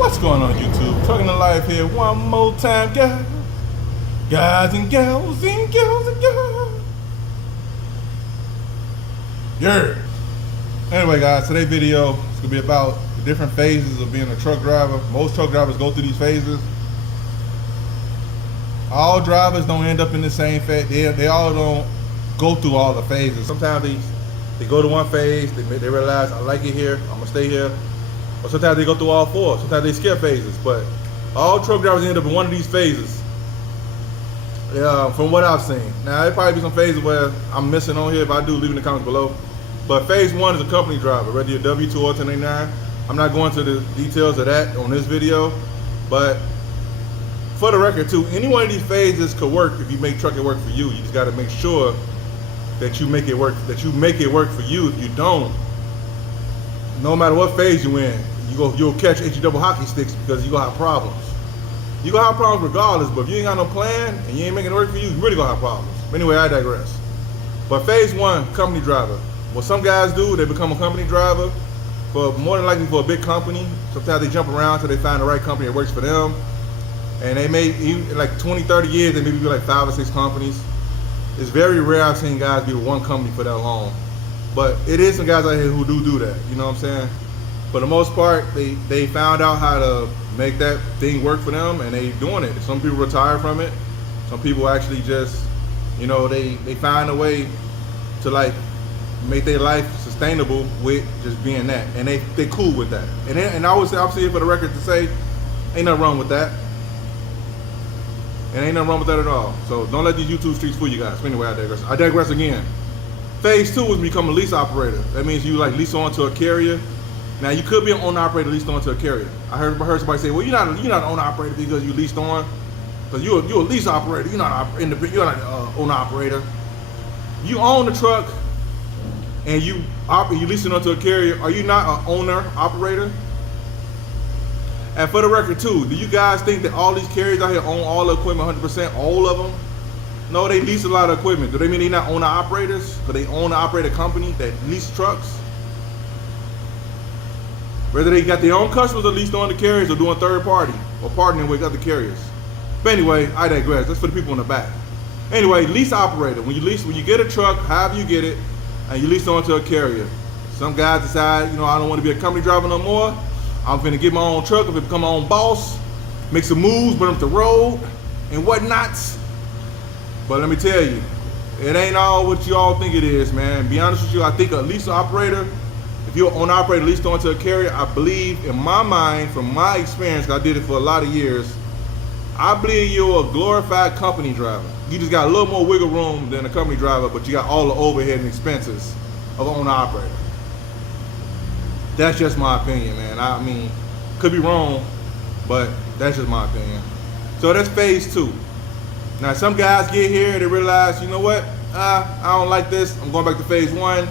What's going on YouTube? Trucking to Life here one more time, guys. Guys and gals and gals and gals. Yeah. Anyway guys, today's video is going to be about the different phases of being a truck driver. Most truck drivers go through these phases. All drivers don't end up in the same phase. They all don't go through all the phases. Sometimes they go to one phase, they realize I like it here, I'm going to stay here. Or sometimes they go through all four. Sometimes they skip phases. But all truck drivers end up in one of these phases. From what I've seen. Now, there probably be some phases where I'm missing on here. If I do, leave in the comments below. But phase one is a company driver, whether you're W-2 or 1099. I'm not going to the details of that on this video. But for the record too, any one of these phases could work if you make trucking work for you. You just got to make sure that you make it work. That you make it work for you. If you don't, no matter what phase you're in, you'll catch double hockey sticks because you're gonna have problems. You're gonna have problems regardless, but if you ain't got no plan and you ain't making it work for you, you really gonna have problems. But anyway, I digress. But phase one, company driver. What some guys do, they become a company driver for more than likely for a big company. Sometimes they jump around till they find the right company that works for them. And they may, in like 20, 30 years, they may be like 5 or 6 companies. It's very rare I've seen guys be with one company for that long. But it is some guys out here who do that, you know what I'm saying? For the most part, they found out how to make that thing work for them, and they doing it. Some people retire from it. Some people actually just, you know, they find a way to like make their life sustainable with just being that, and they cool with that. And I would say, I'm saying for the record to say, ain't nothing wrong with that. And ain't nothing wrong with that at all. So don't let these YouTube streets fool you guys. But anyway, I digress again. Phase two is become a lease operator. That means you like lease on to a carrier. Now you could be an owner operator leased on to a carrier. I heard somebody say, well, you're not an owner operator because you leased on, because you're a lease operator. You're not an owner operator. You own the truck and you lease it onto a carrier. Are you not an owner operator? And for the record too, do you guys think that all these carriers out here own all the equipment 100%, all of them? No, they lease a lot of equipment. Do they mean they're not owner operators? Because they own an operator company that lease trucks? Whether they got their own customers or leased on the carriers or doing third party or partnering with other carriers. But anyway, I digress. That's for the people in the back. Anyway, lease operator. When you get a truck, however you get it, and you lease onto a carrier. Some guys decide, you know, I don't want to be a company driver no more. I'm finna get my own truck, I'm finna become my own boss, make some moves, burn up the road, and whatnots. But let me tell you, it ain't all what you all think it is, man. Be honest with you, I think a lease operator, if you're an owner operator leased onto a carrier, I believe, in my mind, from my experience, I did it for a lot of years, I believe you're a glorified company driver. You just got a little more wiggle room than a company driver, but you got all the overhead and expenses of an owner operator. That's just my opinion, man. I mean, could be wrong, but that's just my opinion. So that's phase two. Now some guys get here, they realize, you know what, I don't like this, I'm going back to phase one,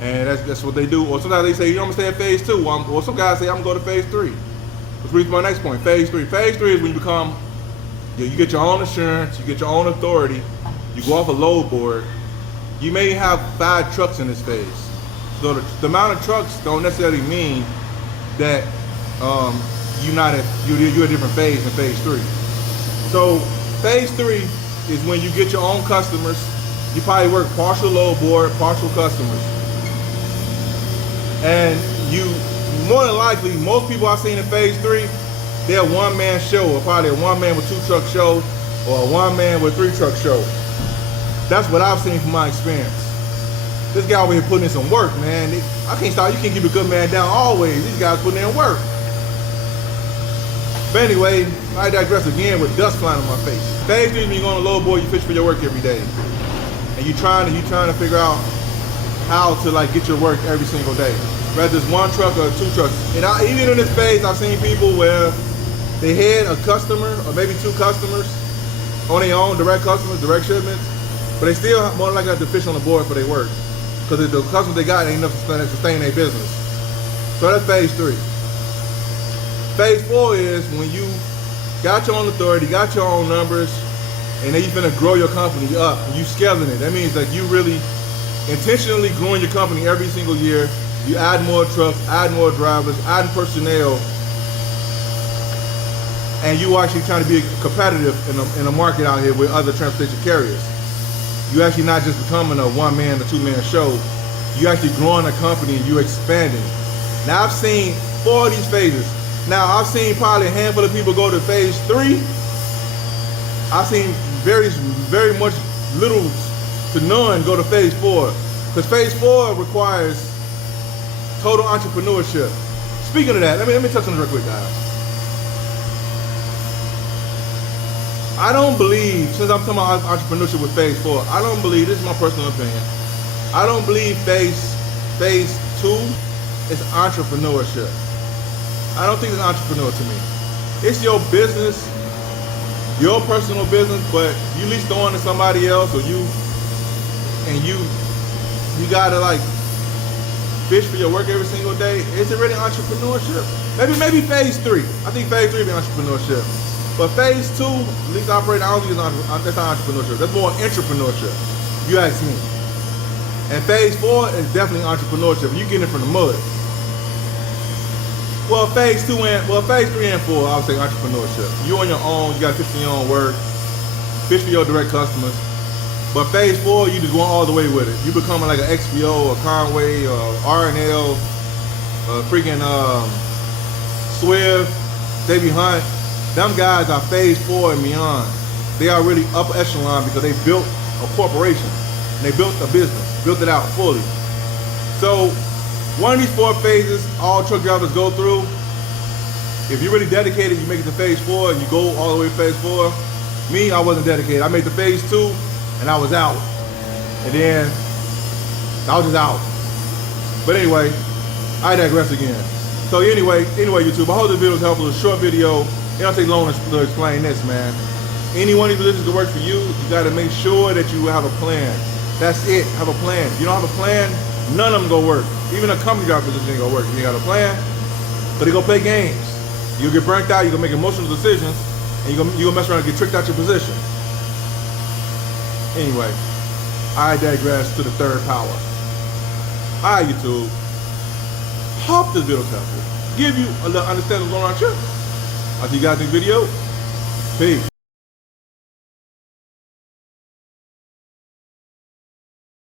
and that's what they do. Or sometimes they say, you know, I'm gonna stay at phase two, or some guys say, I'm gonna go to phase three. Which brings me to my next point, phase three. Phase three is when you become, you get your own insurance, you get your own authority, you go off a load board. You may have 5 trucks in this phase. So the amount of trucks don't necessarily mean that you're a different phase in phase three. So phase three is when you get your own customers. You probably work partial load board, partial customers. And you, more than likely, most people I've seen in phase three, they're a one-man show, or probably a one-man with 2-truck show, or a one-man with 3-truck show. That's what I've seen from my experience. This guy over here putting in some work, man. I can't stop, you can't keep a good man down always. These guys putting in work. But anyway, I digress again with dust flying on my face. Phase three is when you go on a load board, you fish for your work every day. And you're trying to figure out how to like get your work every single day. Whether it's 1 truck or 2 trucks. And even in this phase, I've seen people where they had a customer or maybe 2 customers on their own, direct customers, direct shipments, but they still more than likely have to fish on the board for their work. Because the customers they got ain't enough to sustain their business. So that's phase three. Phase four is when you got your own authority, got your own numbers, and then you finna grow your company up. And you scaling it. That means that you really intentionally growing your company every single year. You add more trucks, add more drivers, add personnel and you actually trying to be competitive in a market out here with other transportation carriers. You actually not just becoming a one-man or two-man show. You actually growing a company and you expanding. Now I've seen 4 of these phases. Now I've seen probably a handful of people go to phase 3. I've seen very much little to none go to phase 4. Because phase 4 requires total entrepreneurship. Speaking of that, let me touch on this real quick, guys. I don't believe, since I'm talking about entrepreneurship with phase 4, I don't believe, this is my personal opinion, I don't believe phase 2 is entrepreneurship. I don't think it's entrepreneur to me. It's your business, your personal business, but you lease the on to somebody else, or you gotta like fish for your work every single day. Is it really entrepreneurship? Maybe phase 3. I think phase 3 be entrepreneurship. But phase 2, lease operator, I don't think that's not entrepreneurship. That's more entrepreneurship, if you ask me. And phase 4 is definitely entrepreneurship. You get it from the mud. Well, phase 3 and 4, I would say entrepreneurship. You on your own, you got to fish for your own work, fish for your direct customers. But phase 4, you just going all the way with it. You becoming like an XPO, or Conway, or R&L, freaking Swift, Davey Hunt. Them guys are phase 4 and beyond. They are really upper echelon because they built a corporation. And they built a business, built it out fully. So one of these 4 phases, all truck drivers go through. If you're really dedicated, you make it to phase 4 and you go all the way to phase 4. Me, I wasn't dedicated. I made the phase 2 and I was out. And then I was just out. But anyway, I digress again. So anyway, YouTube, I hope this video was helpful. It's a short video. It don't take long to explain this, man. Any one of these positions to work for you, you gotta make sure that you have a plan. That's it, have a plan. If you don't have a plan, none of them go work. Even a company job position ain't gonna work. You got a plan, but they gonna play games. You'll get burnt out, you're gonna make emotional decisions, and you're gonna mess around and get tricked out your position. Anyway, I digress to the third power. Alright, YouTube. Hope this video was helpful. Give you a little understanding of what's going on here. I'll see you guys in the video. Peace.